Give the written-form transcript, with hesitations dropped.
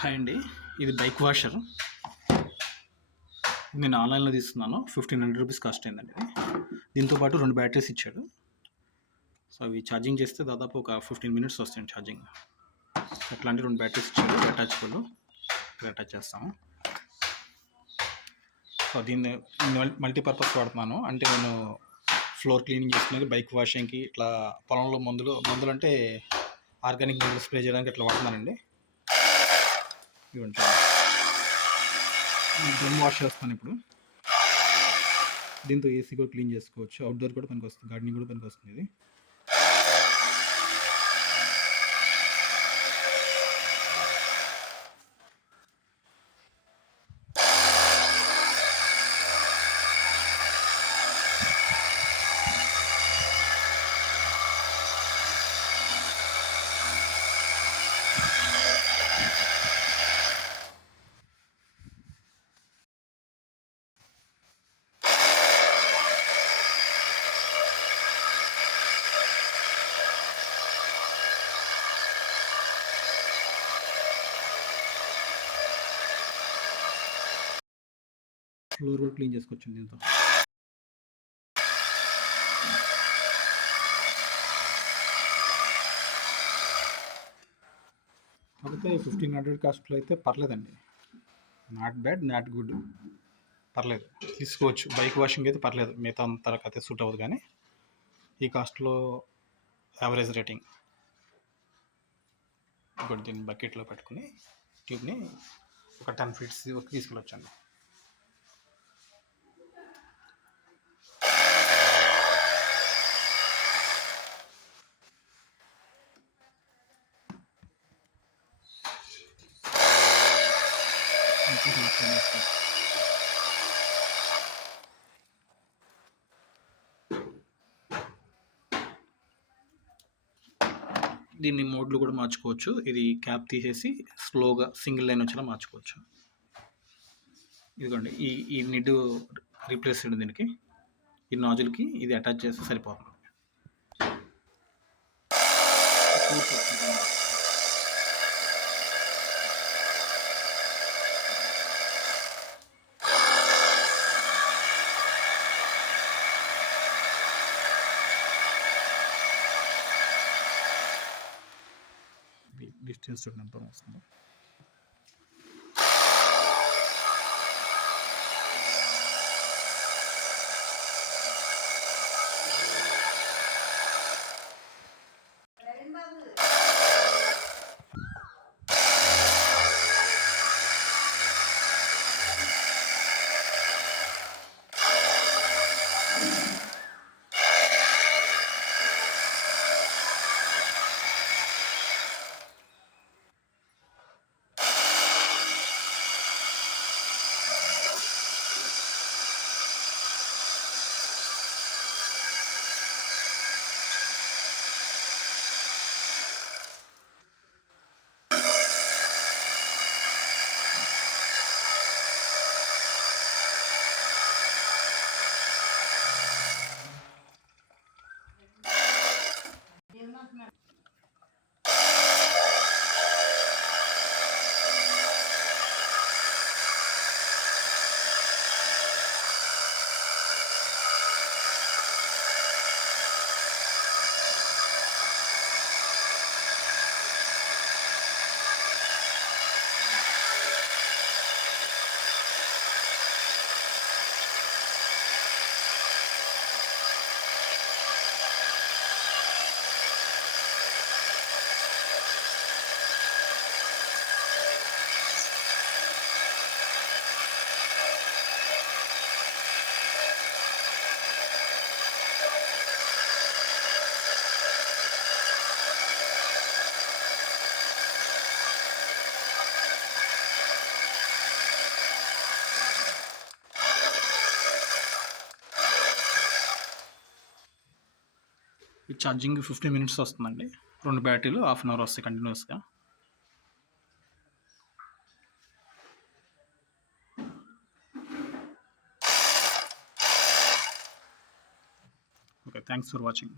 హాయ్ అండి. ఇది bike washer. నేను ఆన్లైన్లో తీసుకున్నాను. 1500 రూపీస్ కాస్ట్ అయిందండి. దీంతో పాటు 2 బ్యాటరీస్ ఇచ్చాడు. సో అవి ఛార్జింగ్ చేస్తే దాదాపు ఒక 15 మినిట్స్ వస్తాయండి ఛార్జింగ్. అట్లాంటి 2 బ్యాటరీస్ ఇచ్చాడు అటాచబుల్. ఇక్కడ అటాచ్ చేస్తాము. సో దీన్ని మల్టీపర్పస్ వాడుతున్నాను. అంటే నేను ఫ్లోర్ క్లీనింగ్ చేసుకునేది, బైక్ వాషింగ్కి, ఇట్లా పొలంలో మందులు అంటే ఆర్గానిక్ మందులు స్ప్రే చేయడానికి ఇట్లా వాడుతున్నానండి. ఇవి ఉంటాయి. డ్రమ్ వాష్ చేస్తాను ఇప్పుడు. దీంతో ఏసీ కూడా క్లీన్ చేసుకోవచ్చు. అవుట్డోర్ కూడా పనికి వస్తుంది, గార్డెనింగ్ కూడా పనికి వస్తుంది ఇది. ఫ్లోర్ కూడా క్లీన్ చేసుకోవచ్చు దీంతో. కాకపోతే 1500 కాస్ట్లో అయితే పర్లేదండి. నాట్ బ్యాడ్, నాట్ గుడ్, పర్లేదు, తీసుకోవచ్చు. బైక్ వాషింగ్ అయితే పర్లేదు, మిగతా అంతా అయితే సూట్ అవ్వదు. కానీ ఈ కాస్ట్లో యావరేజ్ రేటింగ్. ఇంకోటి దీన్ని బకెట్లో పెట్టుకుని ట్యూబ్ని ఒక 10 feet తీసుకెళ్ళొచ్చండి. దీన్ని మోడ్లు కూడా మార్చుకోవచ్చు. ఇది క్యాప్ తీసేసి స్లోగా సింగిల్ లైన్ వచ్చేలా మార్చుకోవచ్చు. ఇదిగోండి, ఈ నిడ్ రీప్లేస్ చేయడం, దీనికి ఈ నాజిల్కి ఇది అటాచ్ చేస్తే సరిపోతుంది. డిస్టెన్స్ ఎంత వస్తుంది. ఈ ఛార్జింగ్ 15 minutes వస్తుందండి. 2 బ్యాటరీలు 1/2 hour వస్తాయి కంటిన్యూస్గా. Okay, thanks for watching.